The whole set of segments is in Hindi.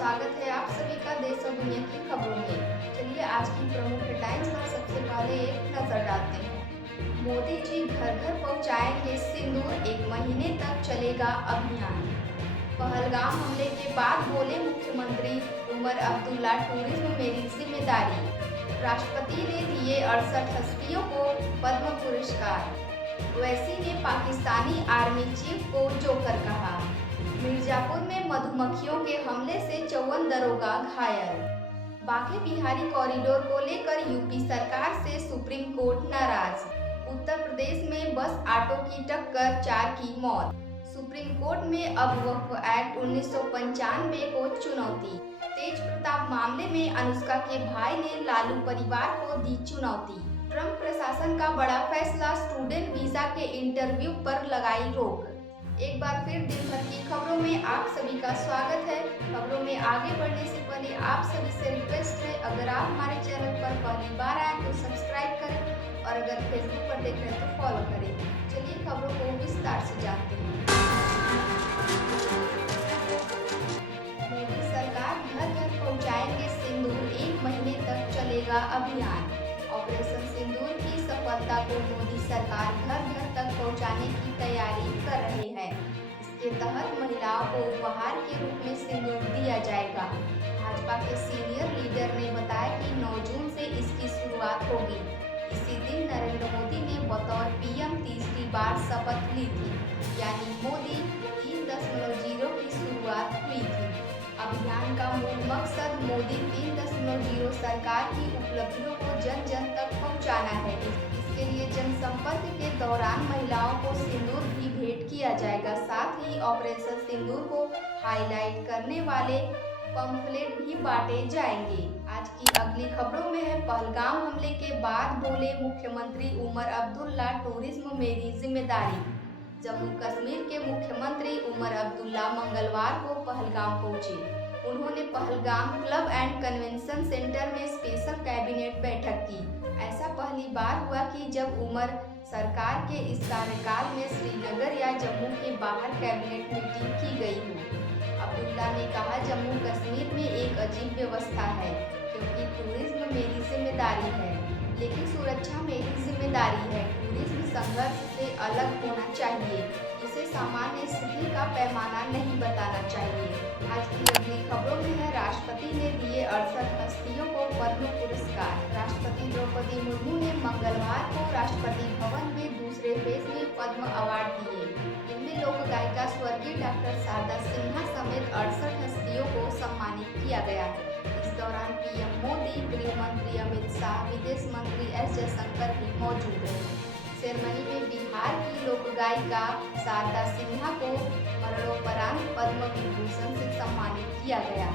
स्वागत है आप सभी का देश और दुनिया की खबरों में। चलिए आज की प्रमुख हेडलाइंस पर सबसे पहले एक नजर डालते हैं। मोदी जी घर घर पहुंचाएंगे सिंदूर, 1 महीने तक चलेगा अभियान। पहलगाम हमले के बाद बोले मुख्यमंत्री उमर अब्दुल्ला, टूरिज्म मेरी जिम्मेदारी। राष्ट्रपति ने दिए 68 हस्तियों को पद्म पुरस्कार। ओवैसी ने पाकिस्तानी आर्मी चीफ को जोकर कहा। मिर्जापुर में मधुमक्खियों के हमले से 54 दरोगा घायल। बांके बिहारी कॉरिडोर को लेकर यूपी सरकार से सुप्रीम कोर्ट नाराज। उत्तर प्रदेश में बस ऑटो की टक्कर, 4 की मौत। सुप्रीम कोर्ट में अब वक्फ एक्ट 1995 को चुनौती। तेज प्रताप मामले में अनुष्का के भाई ने लालू परिवार को दी चुनौती। ट्रंप प्रशासन का बड़ा फैसला, स्टूडेंट वीजा के इंटरव्यू पर लगाई रोक। एक बार फिर दिन भर की खबरों में आप सभी का स्वागत है। खबरों में आगे बढ़ने से पहले आप सभी से रिक्वेस्ट है, अगर आप हमारे चैनल पर पहली बार आए तो सब्सक्राइब करें और अगर फेसबुक पर देख रहे हैं तो फॉलो करें। चलिए खबरों को विस्तार से जानते हैं। मोदी सरकार घर घर पहुंचाएंगे सिंदूर, 1 महीने तक चलेगा अभियान। ऑपरेशन सिंदूर की सफलता को मोदी सरकार घर घर तक पहुंचाने की तैयारी कर रही है। इसके तहत महिलाओं को उपहार के रूप में सिंदूर दिया जाएगा। भाजपा के सीनियर लीडर ने बताया कि 9 जून से इसकी शुरुआत होगी। इसी दिन नरेंद्र मोदी ने बतौर पीएम तीसरी बार शपथ ली थी, यानी मोदी 3.0 की शुरुआत हुई थी। अभियान का मूल मकसद मोदी 3.0 सरकार की उपलब्धियों को जन जन तक पहुंचाना है। इसके लिए जनसंपर्क के दौरान महिलाओं को सिंदूर भी भेंट किया जाएगा। साथ ही ऑपरेशन सिंदूर को हाईलाइट करने वाले पंफलेट भी बांटे जाएंगे। आज की अगली खबरों में है, पहलगाम हमले के बाद बोले मुख्यमंत्री उमर अब्दुल्ला, टूरिज्म मेरी जिम्मेदारी। जम्मू कश्मीर के मुख्यमंत्री उमर अब्दुल्ला मंगलवार को पहलगाम पहुंचे। उन्होंने Pahalgam club and convention centre में स्पेशल कैबिनेट बैठक की। ऐसा पहली बार हुआ कि जब उमर सरकार के इस कार्यकाल में श्रीनगर या जम्मू के बाहर कैबिनेट मीटिंग की गई हो। अब्दुल्ला ने कहा, जम्मू कश्मीर में एक अजीब व्यवस्था है, क्योंकि टूरिज्म मेरी जिम्मेदारी है, लेकिन सुरक्षा मेरी जिम्मेदारी है। टूरिज्म संघर्ष से अलग होना चाहिए, इसे सामान्य स्थिति का पैमाना नहीं बताना चाहिए। आज की अगली खबरों में है, राष्ट्रपति ने दिए 68 हस्तियों को पद्म पुरस्कार। राष्ट्रपति द्रौपदी मुर्मू ने मंगलवार को राष्ट्रपति भवन में दूसरे फेज में पद्म अवार्ड दिए। इनमें लोक गायिका स्वर्गीय डॉक्टर शारदा सिन्हा समेत 68 हस्तियों को सम्मानित किया गया। इस दौरान पीएम मोदी, गृह मंत्री अमित शाह, विदेश मंत्री एस जयशंकर भी मौजूद रहे। सेरेमनी में बिहार की लोक गायिका शारदा सिन्हा को मरणोपरांत पद्म विभूषण से सम्मानित किया गया।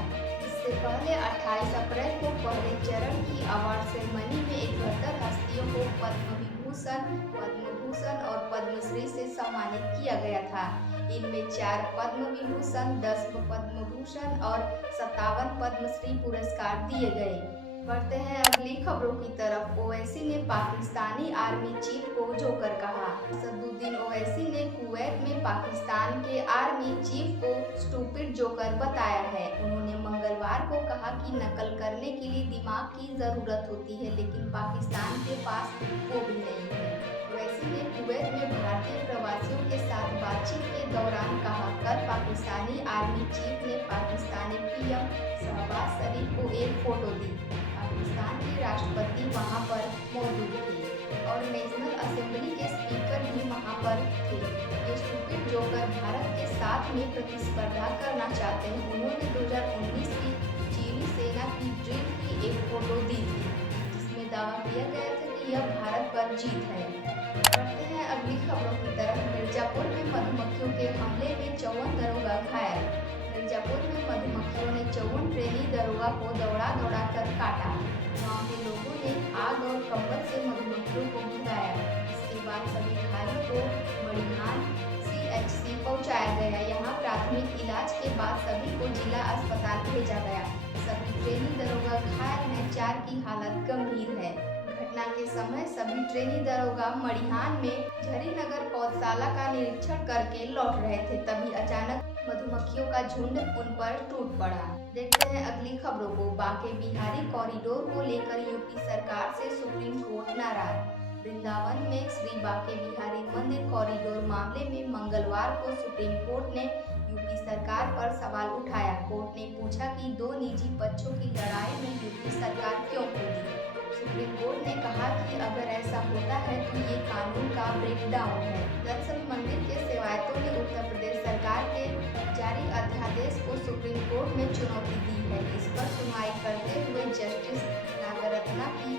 इससे पहले 28 अप्रैल को पहले चरण की अवार्ड सेरेमनी में 71 हस्तियों को पद्म विभूषण, पद्म भूषण और पद्मश्री से सम्मानित किया गया था। इनमें 4 पद्म विभूषण, 10 पद्म भूषण और 57 पद्मश्री पुरस्कार दिए गए। बढ़ते हैं अगली खबरों की तरफ। ओवैसी ने पाकिस्तानी आर्मी चीफ को जोकर कहा। असदुद्दीन ओवैसी ने कुवैत में पाकिस्तान के आर्मी चीफ को स्टूपिड जोकर बताया है। उन्होंने मंगलवार को कहा कि नकल करने के लिए दिमाग की जरूरत होती है, लेकिन पाकिस्तान के पास वो भी नहीं है। ओवैसी ने कुवैत में भारतीय प्रवासियों के साथ बातचीत के दौरान कहा, कल पाकिस्तानी आर्मी चीफ ने पाकिस्तानी पीएम शहबाज शरीफ को एक फोटो दी। पाकिस्तान के राष्ट्रपति वहां पर मौजूद थे और नेशनल असेंबली के स्पीकर भी वहां पर थे। ये स्टूपिड जोकर भारत के साथ में प्रतिस्पर्धा करना चाहते हैं। उन्होंने 2019 की चीनी सेना की ड्रिल की एक फोटो दी थी, जिसमें दावा किया गया था कि यह भारत पर जीत है। बढ़ते हैं अगली खबरों की तरफ। मिर्जापुर में मधुमक्खियों के हमले में 54 दरोगा घायल। मिर्जापुर में मधुमक्खियों ने 54 ट्रेनी दरोगा को दौड़ा दौड़ा कर काटा। गांव के लोगों ने आग और कंबल से मधुमक्खियों को भगाया। इसके बाद सभी घायलों को मड़िहान CHC पहुंचाया गया। यहां प्राथमिक इलाज के बाद सभी को जिला अस्पताल भेजा गया। सभी ट्रेनी दरोगा घायल हैं, 4 की हालत गंभीर है। घटना के समय सभी ट्रेनी दरोगा मड़िहान में झरी नगर पौधशाला का निरीक्षण करके लौट रहे थे, तभी अचानक मधुमक्खियों का झुंड उन पर टूट पड़ा। देखते हैं अगली खबरों को। बांके बिहारी कॉरिडोर को लेकर यूपी सरकार से सुप्रीम कोर्ट नाराज। वृंदावन में श्री बांके बिहारी मंदिर कॉरिडोर मामले में मंगलवार को सुप्रीम कोर्ट ने यूपी सरकार पर सवाल उठाया। कोर्ट ने पूछा कि दो निजी पक्षों की लड़ाई में यूपी सरकार क्यों कूदी। सुप्रीम कोर्ट ने कहा कि अगर ऐसा होता है तो ये कानून का ब्रेकडाउन है। दरअसल मंदिर के सेवायतों ने उत्तर प्रदेश सरकार के जारी अध्यादेश को सुप्रीम कोर्ट में चुनौती दी है। इस पर सुनवाई करते हुए जस्टिस नागरत्ना की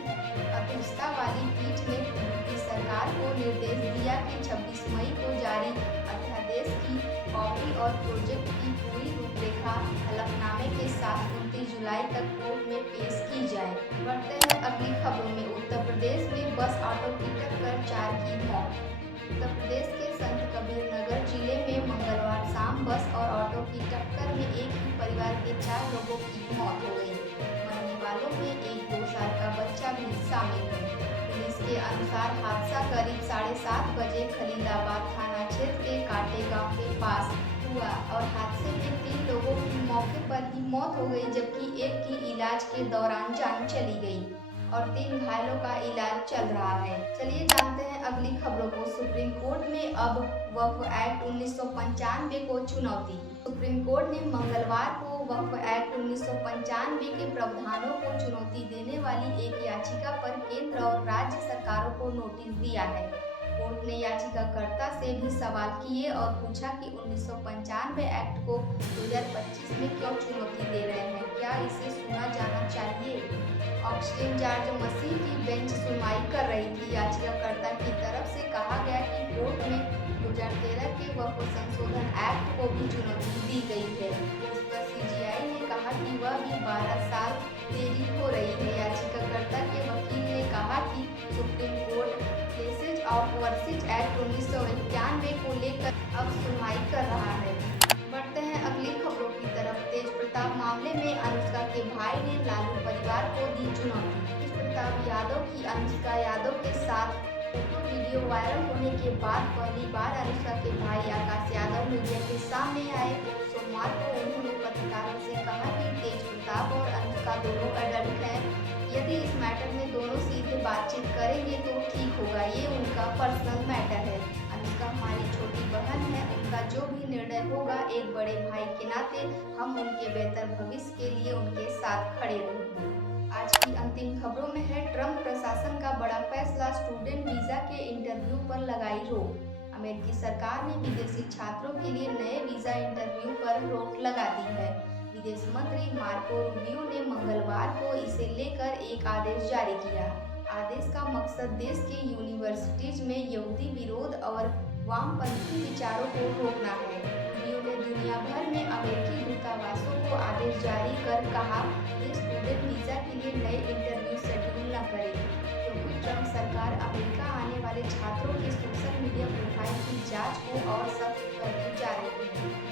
अध्यक्षता वाली पीठ ने यूपी सरकार को निर्देश दिया कि 26 मई को जारी अध्यादेश की कॉपी और प्रोजेक्ट की पूरी रूपरेखा हलफनामे के साथ 29 जुलाई तक कोर्ट में पेश की जाए। बढ़ते हैं अगली खबरों में। उत्तर प्रदेश में बस ऑटो की टक्कर 4 की मौत। उत्तर प्रदेश के संत कबीर नगर जिले में मंगलवार शाम बस और ऑटो की टक्कर में एक ही परिवार के 4 लोगों की मौत हो गई। मरने वालों में एक 2 साल का बच्चा भी शामिल है। पुलिस के अनुसार हादसा करीब 7:30 बजे खलीलाबाद थाना क्षेत्र के काटे गांव के पास हुआ और हादसे में 3 लोगों की मौके पर ही मौत हो गई, जबकि एक की इलाज के दौरान जान चली गई और 3 घायलों का इलाज चल रहा है। चलिए जानते हैं अगली खबरों को। सुप्रीम कोर्ट में अब वक्फ एक्ट 1995 को चुनौती। सुप्रीम कोर्ट ने मंगलवार को वक्फ एक्ट 1995 के प्रावधानों को चुनौती देने वाली एक याचिका पर केंद्र और राज्य सरकारों को नोटिस दिया है। कोर्ट ने याचिकाकर्ता से भी सवाल किए और पूछा कि 1995 एक्ट को 2025 में क्यों चुनौती दे रहे हैं, क्या इसे सुना जाना चाहिए। ऑगस्टिन जॉर्ज मसीह की बेंच सुनवाई कर रही थी। याचिकाकर्ता की तरफ से कहा गया कि कोर्ट में 2013 के वक्फ संशोधन एक्ट को भी चुनौती दी गई है। इस पर सीजीआई ने कहा कि वह भी 12 साल देरी हो रही है। याचिकाकर्ता के वकील ने कहा कि supreme court cases of versus act 1991 को लेकर अब सुनवाई कर रहा है। बढ़ते हैं अगली खबरों की तरफ। तेज प्रताप मामले में अनुष्का के भाई ने लालू परिवार को दी चुनौती। तेज प्रताप यादव की अनुष्का यादव के साथ फोटो वीडियो वायरल होने के बाद पहली बार अनुष्का के भाई आकाश यादव मीडिया के सामने आए। सोमवार को उन्होंने पत्रकारों से कहा कि तेज प्रताप और अनुष्का दोनों एडल्ट हैं। यदि इस मैटर में दोनों सीधे बातचीत करेंगे तो ठीक होगा, ये उनका पर्सनल मैटर है। अनुष्का हमारी छोटी बहन है, उनका जो भी निर्णय होगा एक बड़े भाई के नाते हम उनके बेहतर भविष्य के लिए उनके साथ खड़े रहेंगे। आज की अंतिम खबरों में है ट्रंप प्रशासन का बड़ा फैसला, स्टूडेंट वीजा के इंटरव्यू पर लगाई रोक। अमेरिकी सरकार ने विदेशी छात्रों के लिए नए वीजा इंटरव्यू पर रोक लगा दी है। विदेश मंत्री मार्को रूबियो ने मंगलवार को इसे लेकर एक आदेश जारी किया। आदेश का मकसद देश के यूनिवर्सिटीज में यहूदी विरोध और वामपंथी विचारों को रोकना है। रूबियो ने दुनिया भर में अमेरिकी दूतावासों को आदेश जारी कर कहा कि स्टूडेंट वीजा के लिए नए इंटरव्यू शेड्यूल न करें, क्योंकि ट्रंप सरकार अमेरिका आने वाले छात्रों के सोशल मीडिया प्रोफाइल की जांच को और सख्त करने जा रही है।